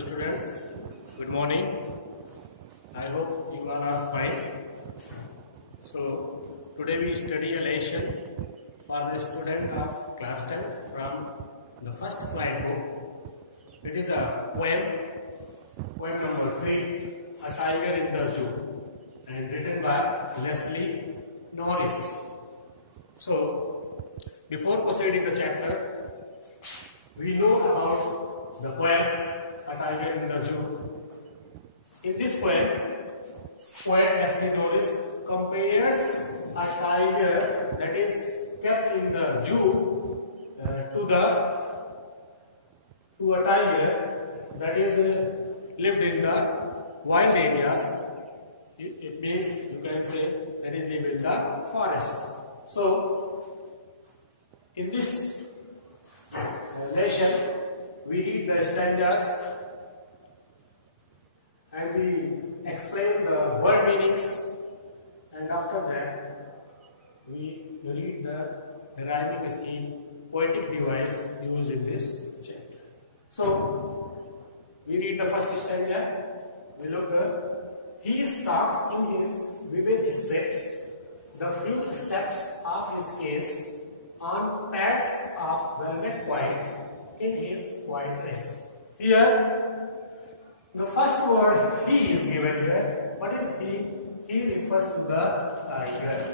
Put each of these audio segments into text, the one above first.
students, good morning. I hope you all are fine. So today we study a lesson for the student of class 10 from the first flight book. It is a poem number 3, A Tiger in the Zoo, and written by Leslie Norris. So before proceeding the chapter, we know about the poem A Tiger in the Zoo. In this poem, poet Leslie Norris compares a tiger that is kept in the zoo to a tiger that is lived in the wild areas. It means you can say that it lives in the forest. So in this lesson, we read the stanzas and we explain the word meanings, and after that we read the rhyming scheme, poetic device used in this chapter. So we read the first stanza. We look he stalks in his vivid steps, the few steps of his case, on pads of velvet white in his white dress. Here the first word he is given here. What is he? He refers to the tiger.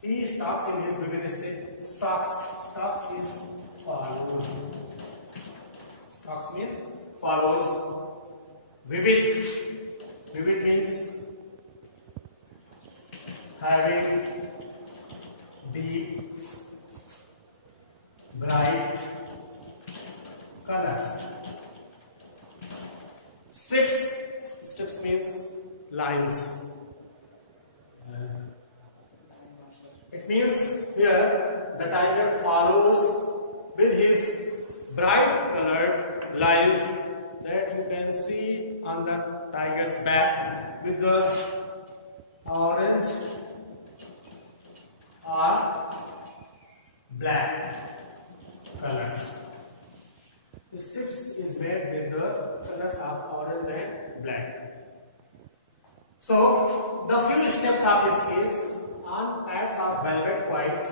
He stalks in his vivid state. Stalks is follows. Stalks means follows. Vivid. Vivid means having deep, bright colors. Strips means lines. It means here the tiger follows with his bright colored lines that you can see on the tiger's back with the orange or black colors. The strips is made with the colors of orange and black. So the few steps of his case on pads of velvet white.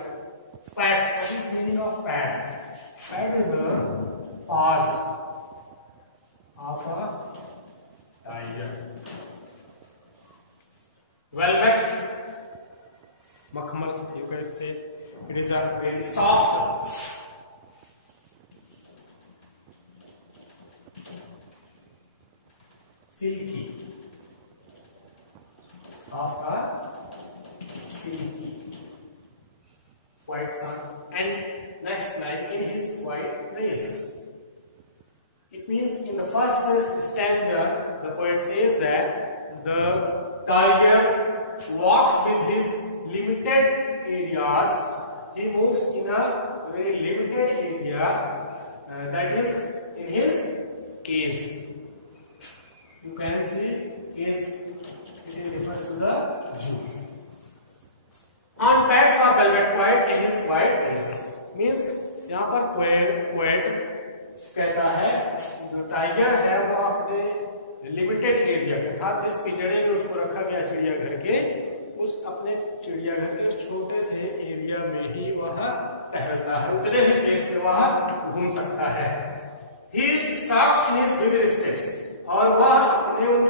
Pads, what is the meaning of pad? Pad is a paws of a tiger. Velvet, makhmal, you can say it is a very soft. Silky, soft or silky, white sun, and next line in his white race. It means in the first stanza, the poet says that the tiger walks with his limited areas. He moves in a very limited area, that is in his cage. You can see cage, it refers to the zoo. On pads of velvet white in his white dress. Means यहाँ पर poet कहता है जो tiger है वो अपने limited area में था, जिस पिंजरे में उसको रखा गया चिड़ियाघर के, उस अपने चिड़ियाघर के छोटे से एरिया में ही वह टहलता है, उतने ही प्लेस पे वह घूम सकता है. He stalks in his vivid steps, और वह अपने उन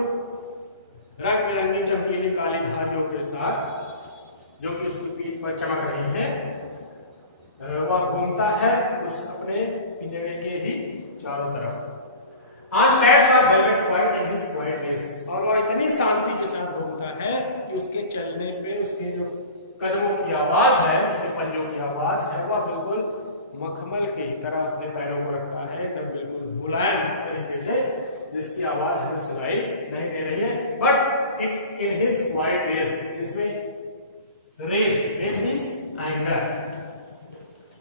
रंग बिरंगी चमकीली काली धारियों के साथ जो कि उसकी पीठ पर चमक रही है, वह घूमता है उस अपने पिंजरे के ही चारों तरफ. On pads of velvet white in his white dress, और वह इतनी शांति के साथ घूमता है कि उसके चलने पे उसके जो कदमों की आवाज है, उसके पंजों की आवाज है, वह बिल्कुल मखमल की तरह अपने पैरों को रखता है, तब बिल्कुल मुलायम तरीके से, जिसकी आवाज हमें सुनाई नहीं दे रही है. But it in his white rage, इसमें रेस मींस एंगर,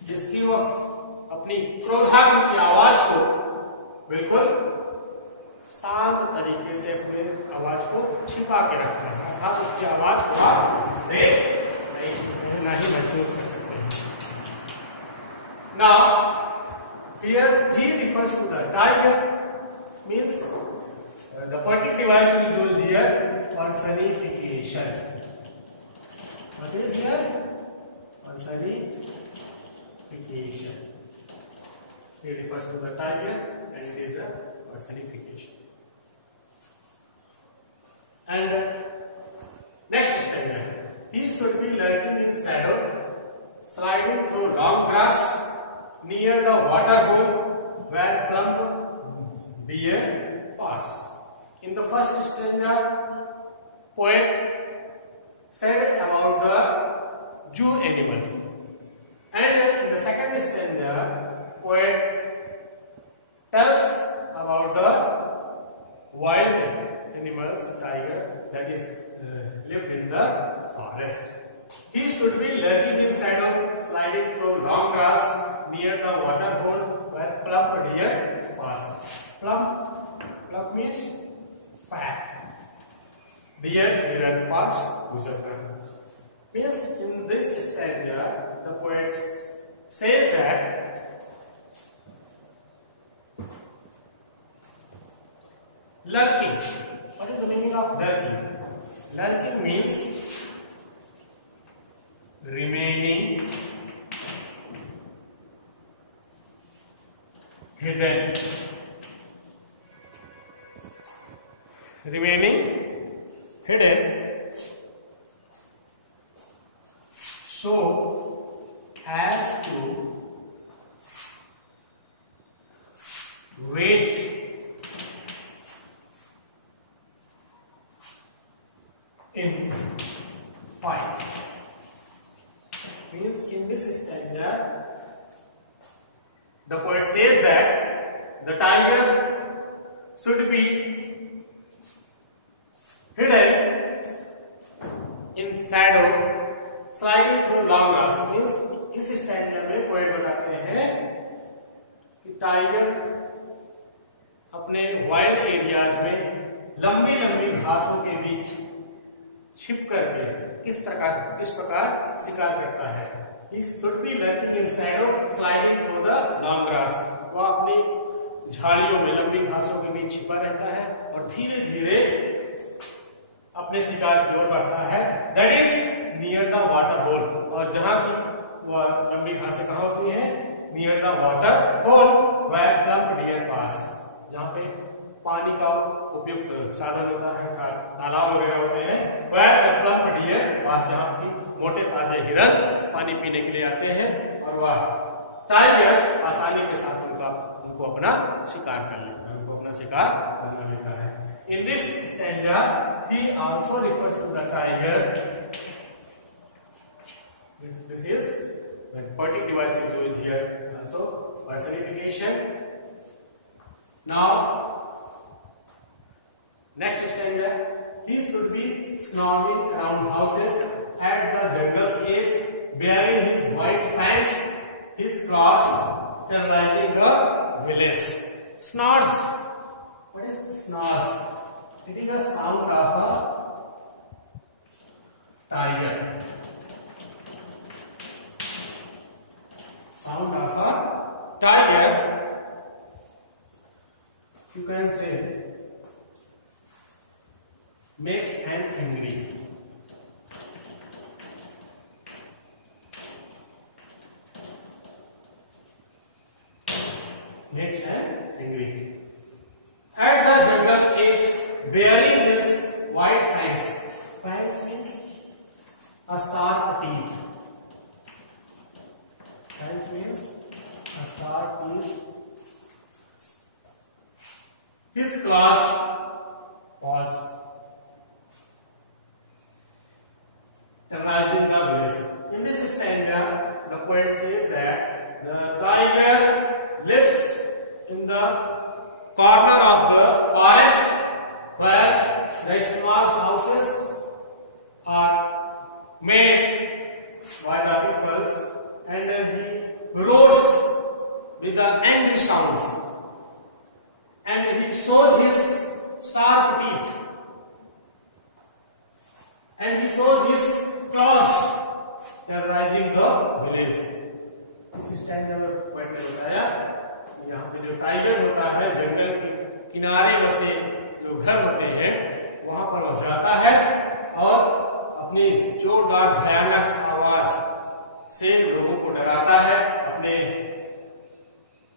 जिसकी वो अपनी क्रोधात्मक आवाज को बिल्कुल शांत तरीके से अपने आवाज को छिपा के रखता है, अर्थात उसकी आवाज को आप देख नहीं महसूस कर सकते हैं. Now Here G refers to the tiger, means the poetic device is used here, personification. What is here? Personification. It refers to the tiger and it is a personification. And next statement. He should be lurking in shadow, sliding through long grass near the water hole where plump deer pass. In the first stanza, poet said about the zoo animals, and in the second stanza, poet tells about the wild animals, tiger, that is lived in the forest. He should be lurking in shadow, sliding through long grass near the water hole where plump deer pass. Plump means fat. Deer pass means in this stanza the poet says that lurking. What is the meaning of lurking? Lurking means remaining hidden. Remaining hidden, so as to wait in fight. Means in this stanza the poet says that the tiger should be hidden in shadow, sliding through long grass. Means इस stanza में poet बताते हैं कि tiger अपने wild areas में लंबी लंबी घासों के बीच छिप करके किस प्रकार शिकार करता है. He should be lurking in shadow, sliding through the long grass. वो अपनी झाड़ियों में लंबी घासों के बीच छिपा रहता है और धीरे धीरे अपने शिकार की ओर बढ़ता है. That is near the water hole. और जहां की वो लंबी घासें कहाँ होती हैं? Near the water hole where plump deer pass. जहां पे पानी का उपयुक्त साधन होता है, तालाब वगैरह होते हैं. Where plump deer pass, जहां की मोटे ताजे हिरन पानी पीने के लिए आते हैं और वह टाइगर आसानी के साथ उनको अपना शिकार कर लेता है, उनको अपना शिकार बना लेता है. In this stanza, he also refers to the tiger. This is when poetic device is used here. Also personification. Now, next stanza, he should be snoring around houses at the jungle's edge, bearing his white fangs, his claws, terrorizing the village. Snores. What is the snores? It is a sound of a tiger. Sound of a tiger. You can say makes an angry. Makes an angry. At the jungle's edge, bearing his white fangs. Fangs means a sharp teeth. Fangs means a sharp teeth. His claws, paws, terrorizing the village. In this stanza, the poet says that the tiger lives in the corner of the forest where the small houses are made by the peoples, and he roars with the angry sounds, and he shows his sharp teeth, and he shows his claws, terrorizing the village. इस standard में point ने बताया tiger होता है जंगल के किनारे बसे जो घर होते हैं वहां पर वह जाता है और अपनी जोरदार भयानक आवाज से लोगों को डराता है, अपने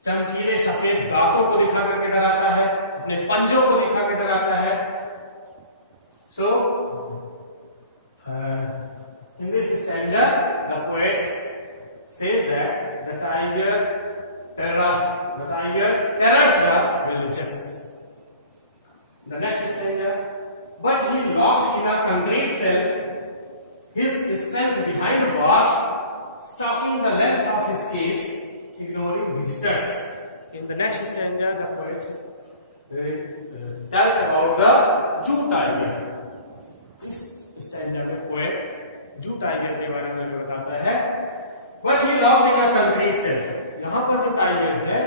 चमकीले सफेद दांतों को दिखा करके डराता है, अपने पंजों को दिखा के डराता है। सो in this stanza the poet says that the tiger terrors the villagers. The next stanza, but he locked in a concrete cell, his strength behind was stalking the length of his case, ignoring visitors. In the next stanza the poet tells about the Jew tiger. इस stanza में poet zoo tiger के बारे में बताता है। But he locked in a concrete cell, यहाँ पर जो टाइगर है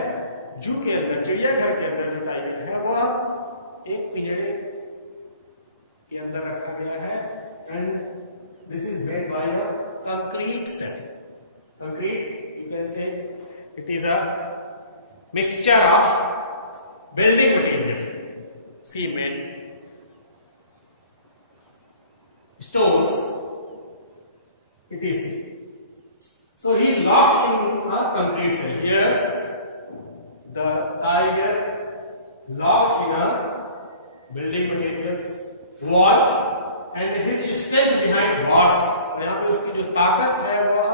जू के अंदर, चिड़ियाघर के अंदर जो टाइगर है वह एक पिंजरे के अंदर रखा गया है। And this is made by a concrete cell. Concrete you can say it is a mixture of building material, cement, stones, etc. So he locked in a concrete cell. Here the tiger locked in a building materials wall and his strength behind bars. यहाँ पे उसकी जो ताकत है वह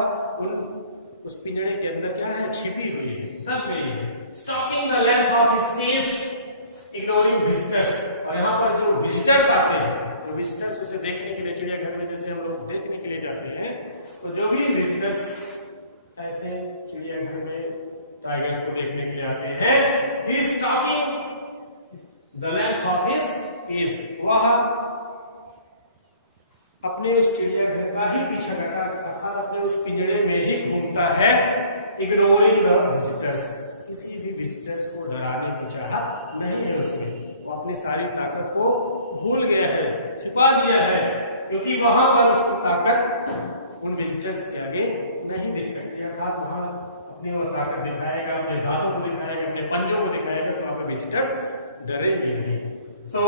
उस पिंजरे के अंदर क्या है, छिपी हुई है, दब गई है। Stalking the length of his case, ignoring visitors. और यहाँ पर जो विजिटर्स आते हैं, विजिटर्स उसे देखने के लिए चिड़ियाघर में जैसे हम लोग देखने के लिए जाते हैं, तो जो भी विजिटर्स ऐसे चिड़ियाघर में टाइगर्स को देखने के लिए आते हैं, he is stalking the length of his cage. वह अपने इस चिड़ियाघर का ही पीछा करता अर्थात अपने उस पिंजरे में ही घूमता है, ignoring the visitors. किसी भी विजिटर्स को डराने की चाहत नहीं है उसमें। वो अपनी सारी ताकत को भूल गया है, छिपा दिया है, क्योंकि वहां पर उसको ताकत उन विजिटर्स के आगे नहीं देख सकती। अर्थात वहां अपनी वो ताकत दिखाएगा, अपने दांतों को दिखाएगा, अपने पंजों को दिखाएगा, तो वहां पर विजिटर्स डरेंगे नहीं। सो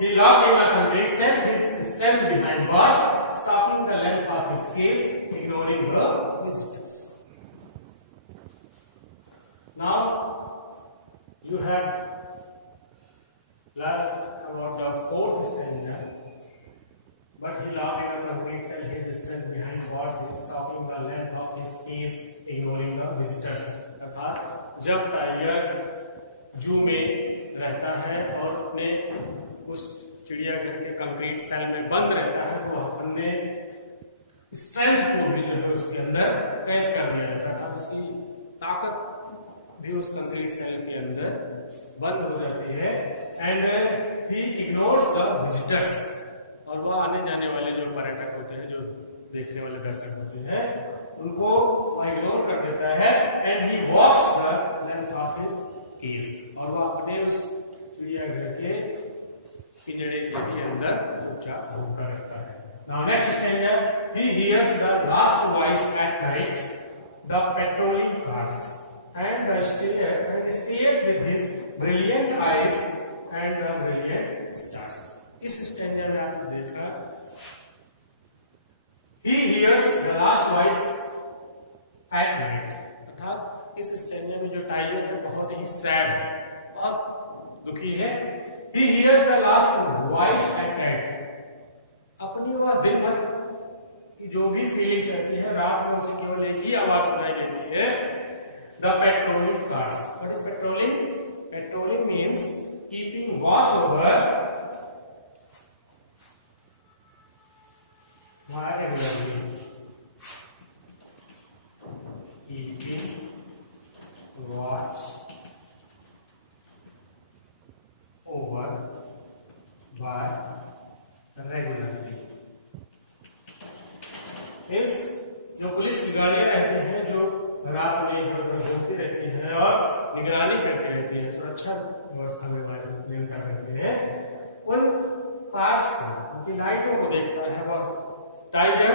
he locked in a concrete cell, his strength behind bars, stalking the length of his case, ignoring the visitors. Now you have learned about the fourth stanza. But he locked in a concrete cell, his strength behind bars, stalking the length of his case, ignoring the visitors. अर्थात जब tiger जू में रहता है और अपने उस चिड़ियाघर के कंक्रीट सेल में बंद रहता है, तो अपने स्ट्रेंथ को भी जो है उसके अंदर कैद कर दिया जाता है, उसकी ताकत भी उस कंक्रीट सेल के अंदर बंद हो जाती है। And he ignores the visitors, और वह आने जाने वाले जो पर्यटक होते हैं, जो देखने वाले दर्शक होते हैं, उनको वह इग्नोर कर देता है। And he walks the length of his cage, और वह अपने उस चिड़ियाघर के पिंजरे के भी अंदर चुपचाप घूमता रहता है। Now next stanza, he hears the last voice at night, the patrolling cars, and stares with his brilliant eyes and the brilliant stars. इस स्टैंजा में आपने देखा, he hears the last voice at night, अर्थात इस stanza में जो tiger है बहुत ही सैड है, बहुत दुखी है। he hears the last voice at night, अपनी वह दिन भर की जो भी फीलिंग्स रहती है, रात में उसे केवल एक ही आवाज सुनाई देती है, the patrolling cars. What is patrolling? Patrolling means keeping watch over regularly. Keeping watch over by regularly. Means जो पुलिस की गाड़ियां रहती हैं, जो रात में इधर उधर घूमती रहती हैं और निगरानी करती रहती हैं, सुरक्षा व्यवस्था में नियंत्रण करती है, उन कार्स को, उनकी लाइटों को देखता है। वह टाइगर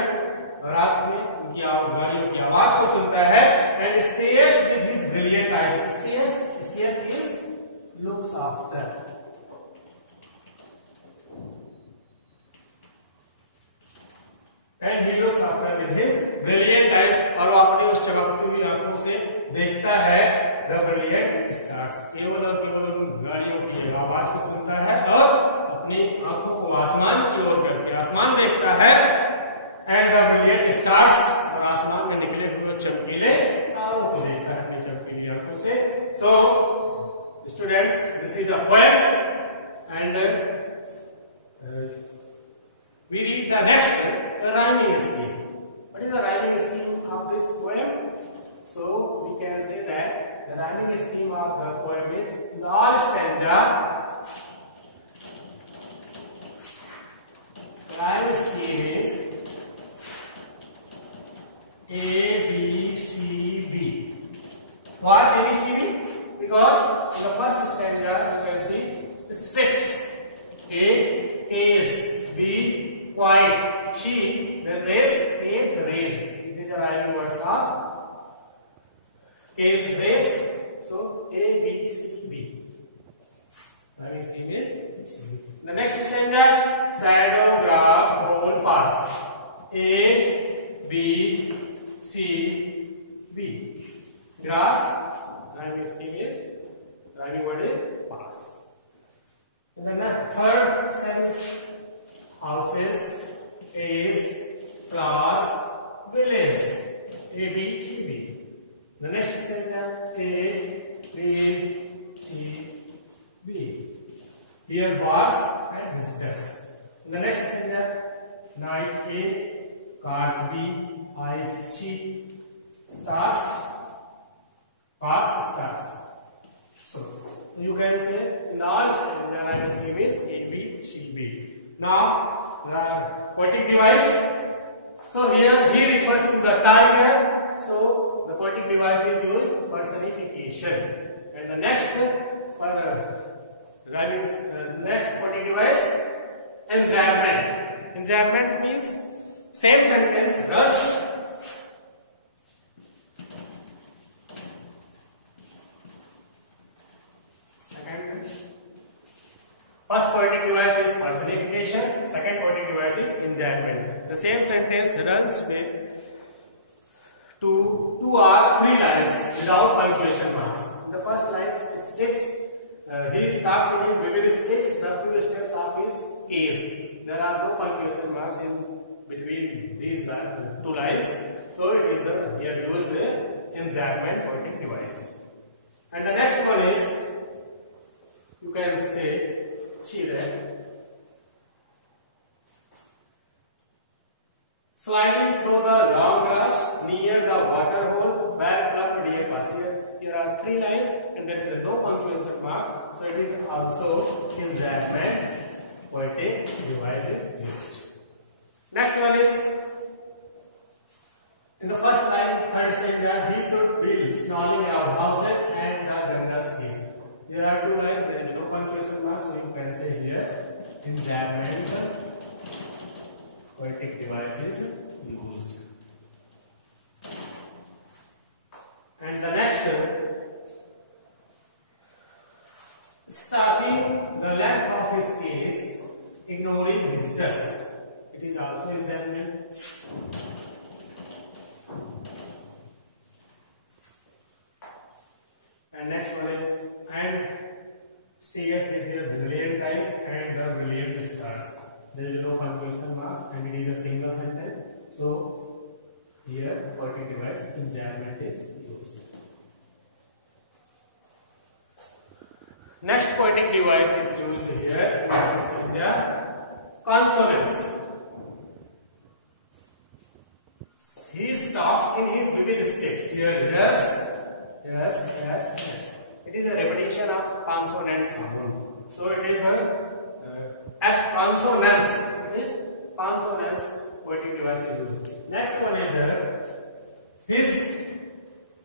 रात में उनकी गाड़ियों की आवाज को सुनता है। And stares with his brilliant eyes, stare after. And he looks after with his brilliant eyes, और वो अपनी उस चमकती हुई आंखों से देखता है the brilliant stars, केवल और केवल उन गाड़ियों की आवाज को सुनता है और अपनी आंखों को आसमान की ओर करके आसमान देखता है, and the brilliant stars, और आसमान में निकले हुए चमकीले तारों को देखता है अपनी चमकीली आंखों से. So students, this is a poem, and we read the next rhyming scheme. What is the rhyming scheme of this poem? So we can say that the rhyming scheme of the poem is in all stanza. Rhyme scheme is A B C B. Why A B C B? Because the first stanza you can see strips. A is, B point, she, then raise, is raise. These are rhyming words of case raise. So A B C B. Rhyming scheme is C B. The next stanza, shadow, grass, roll, pass. A B C B. Grass. Rhyming scheme is, rhyming word is pass. And then the third stanza, houses, is, flowers, village. A B C B. The next stanza, A B C B. Here bars and visitors. The next stanza, night A, cars B, eyes sheep, stars, parts stars. So you can say in all the rhyming scheme is A B C B. Now the poetic device. So here he refers to the tiger. So the poetic device is used personification. And the next rhyming next poetic device, enjambment. Enjambment means same sentence runs. First poetic device is personification, second poetic device is enjambment. The same sentence runs with two or three lines without punctuation marks. The first line skips, he stops in his vivid steps, the few steps of his case. There are no punctuation marks in between these two lines. So it is here used enjambment poetic device. And the next one is, you can say, sliding through the long grass near the water hole, well plucked deer pass. Here are three lines and there is no punctuation marks, so it is also enjambment poetic device is used. Next one is, in the first line, third stanza, he should build snarling around houses and the jungle's case. There are two lines, there is no punctuation mark, so you can say here enjambment poetic device is used. And the next, stopping the length of his case, ignoring visitors. It is also enjambment. And next one is, and stairs with their brilliant eyes and the brilliant stars. There is no punctuation marks and it is a single sentence. So here poetic device enjambment is used. Next poetic device is used here in the consonants. He stops in his vivid steps. Here yes, yes, yes, yes. It is a repetition of consonant sound. So it is a as consonants. It is consonants poetic device is used. Next one is his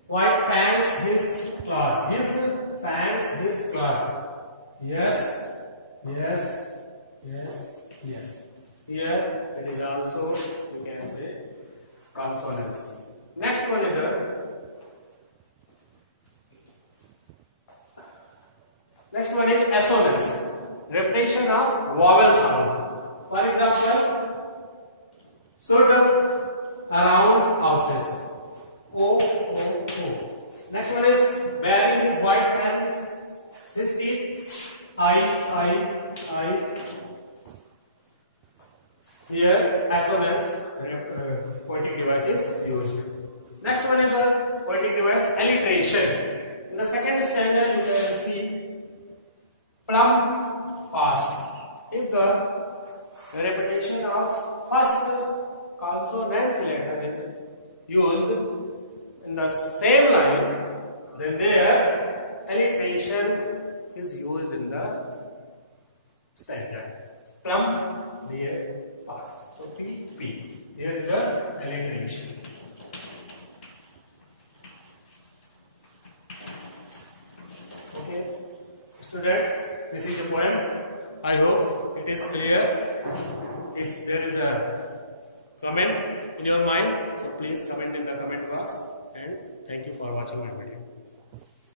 white fangs, his claws. His fangs, his claws. Yes, yes, yes, yes. Here it is also, you can say, consonants. Next one is Next one is assonance, repetition of vowel sound. For example, should around houses. O, O, O. Next one is wearing his white hat, his teeth. I. Here assonance pointing device is used. Next one is a pointing device alliteration. In the second standard you can see plump pass. If the repetition of first consonant letter is used in the same line, then their alliteration is used in the standard. Plump, near, pass. So P. Here is the alliteration. Okay, students, this is the poem. I hope it is clear. If there is a comment in your mind, so please comment in the comment box, and thank you for watching my video.